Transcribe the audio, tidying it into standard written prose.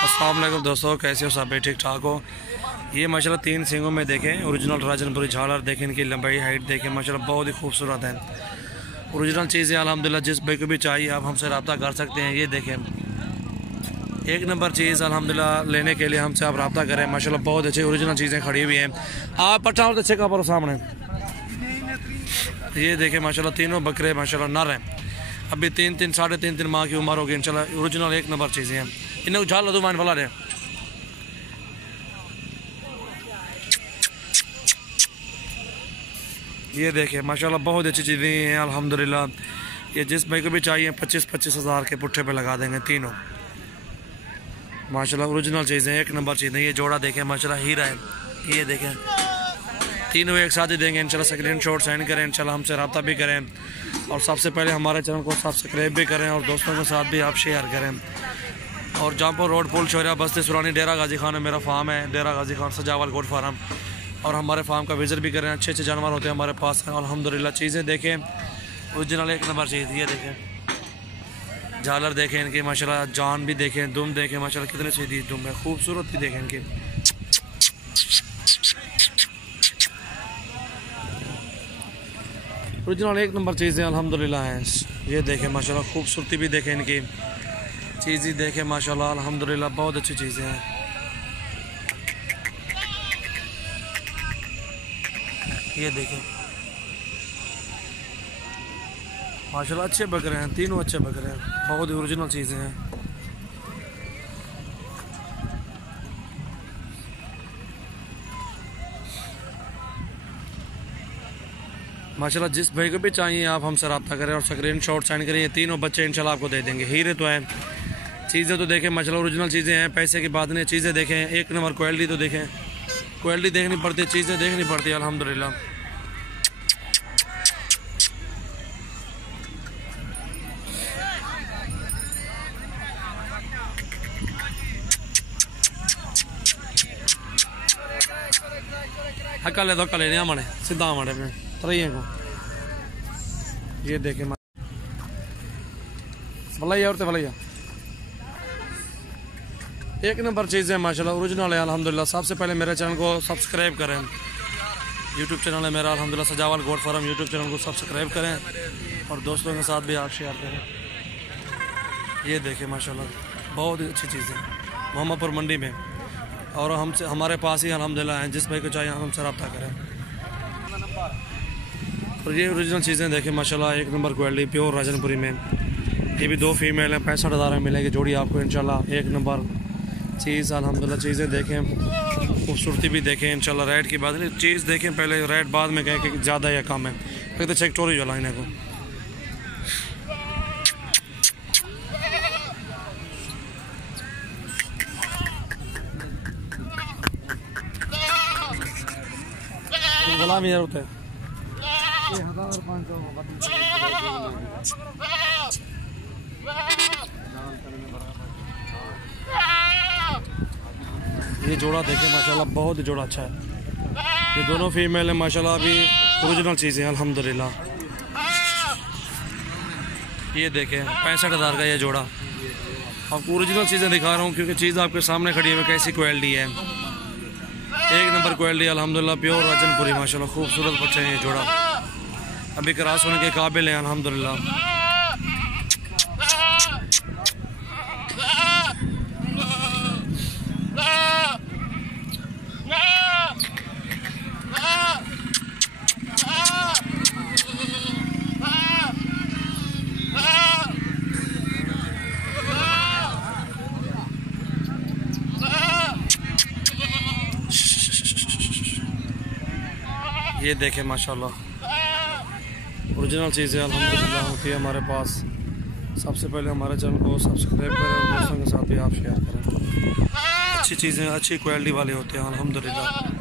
अस्सलाम वालेकुम दोस्तों, कैसे हो? सब ठीक ठाक हो? ये माशाल्लाह 3 सींगों में देखें ओरिजिनल राजनपुरी झालर देखें, इनकी लंबाई हाइट देखें, माशाल्लाह बहुत ही खूबसूरत है। ओरिजिनल चीज़ें अल्हम्दुलिल्लाह जिस भाई को भी चाहिए आप हमसे रब्ता कर सकते हैं। ये देखें एक नंबर चीज़ अल्हम्दुलिल्लाह, लेने के लिए हमसे आप रब्ता करें। माशाल्लाह बहुत अच्छी ओरिजिनल चीज़ें खड़ी हुई हैं। आप पट्टा और अच्छे का पर सामने ये देखें माशाल्लाह तीनों बकरे माशाल्लाह नर हैं। अभी 3 साढ़े 3 माह की उम्र होगी इंशाल्लाह। ओरिजिनल एक नंबर चीज़ें हैं। इन्हें उछाल लो मान फला रहे। ये देखें माशाल्लाह बहुत अच्छी चीज़ें हैं अल्हम्दुलिल्लाह। ये जिस भाई को भी चाहिए 25-25 हज़ार के पुट्ठे पे लगा देंगे तीनों। माशाल्लाह ओरिजिनल चीज़ें एक नंबर चीज़ें। ये जोड़ा देखें माशाल्लाह हीरा है। ये देखें तीनों एक साथ ही देंगे इंशाल्लाह। स्क्रीनशॉट सेंड करें इंशाल्लाह, हमसे रब्ता भी करें और सबसे पहले हमारे चैनल को सब्सक्राइब भी करें और दोस्तों के साथ भी आप शेयर करें। और जहाँपुर रोड पुल शौरिया बस्ती सुरानी डेरा गाजी खान में मेरा फार्म है, डेरा गाजी खान सजावल गोट फार्म। और हमारे फार्म का विजिट भी करें। अच्छे अच्छे जानवर होते हैं हमारे पास अल्हम्दुलिल्लाह। चीज़ें देखें ओरिजिनल एक नंबर चीज़। ये देखें झालर देखें इनकी माशाल्लाह, जान भी देखें, दुम देखें माशाल्लाह कितने सीधी दुम है, खूबसूरत भी देखें इनकी। ओरिजिनल एक नंबर चीज़ें अल्हम्दुलिल्लाह हैं। ये देखें माशाल्लाह खूबसूरती भी देखें इनकी। चीज़ें देखें माशाल्लाह अल्हम्दुलिल्लाह बहुत अच्छी चीज़ें हैं। ये देखें माशाल्लाह अच्छे बकरे हैं, तीनों अच्छे बकरे हैं, बहुत ही ओरिजिनल चीज़ें हैं। माशाल्लाह जिस भाई को भी चाहिए आप हमसे रब्ता करें और स्क्रीनशॉट सेंड करें। ये तीनों बच्चे इंशाल्लाह आपको दे देंगे। हीरे तो हैं, चीज़ें तो देखें माशाल्लाह ओरिजिनल चीज़ें हैं, पैसे की बात नहीं। चीज़ें देखें एक नंबर, क्वालिटी तो देखें, क्वालिटी देखनी पड़ती है, चीज़ें देखनी पड़ती है अल्हम्दुलिल्लाह। हक्का ले धोखा लेने आमने सीधा आमने पे तरह को। ये देखें भलाइया और भलाइया एक नंबर चीज़ है माशाल्लाह, ओरिजिनल है अल्हम्दुलिल्लाह। सबसे पहले मेरे चैनल को सब्सक्राइब करें। यूट्यूब चैनल है मेरा अल्हम्दुलिल्लाह, सजावल गोट फार्म। यूट्यूब चैनल को सब्सक्राइब करें और दोस्तों के साथ भी आप शेयर करें। ये देखें माशाल्लाह बहुत ही अच्छी चीज़ है मोहम्मदपुर मंडी में। और हमसे हमारे पास ही अल्हम्दुलिल्लाह हैं। जिस भाई को चाहिए हमसे रब्ता करें। और ये ओरिजिनल चीज़ें देखें माशाल्लाह एक नंबर क्वालिटी प्योर राजनपुरी में। ये भी 2 फीमेल हैं, 65,000 में मिलेगी जोड़ी आपको इंशाल्लाह। एक नंबर चीज़ अल्हम्दुलिल्लाह। चीज़ें देखें खूबसूरती भी देखें इंशाल्लाह। रेट की बात नहीं, चीज़ देखें पहले, रेट बाद में कहें कि ज़्यादा या कम है। फिर तो चेक चोरी वाला इन्हें को। गुलाम यार होता है ये जोड़ा देखें माशाल्लाह बहुत ही जोड़ा अच्छा है। ये दोनों फीमेल है माशाल्लाह, अभी ओरिजिनल चीज़ें अल्हम्दुलिल्लाह। ये देखें 65,000 का ये जोड़ा। आपको ओरिजिनल चीज़ें दिखा रहा हूँ क्योंकि चीज़ आपके सामने खड़ी है कैसी क्वालिटी है। एक नंबर क्वालिटी अल्हम्दुलिल्लाह, प्योर राजनपुरी माशाल्लाह। खूबसूरत बच्चे हैं ये जोड़ा, अभी क्रॉस होने के काबिल हैं अल्हम्दुलिल्लाह। ये देखें माशाल्लाह ओरिजिनल चीज़ें अल्हम्दुलिल्लाह होती है हमारे पास। सबसे पहले हमारे चैनल को सब्सक्राइब करें और दोस्तों के साथ भी आप शेयर करें। अच्छी चीज़ें अच्छी क्वालिटी वाले होते हैं अल्हम्दुलिल्लाह।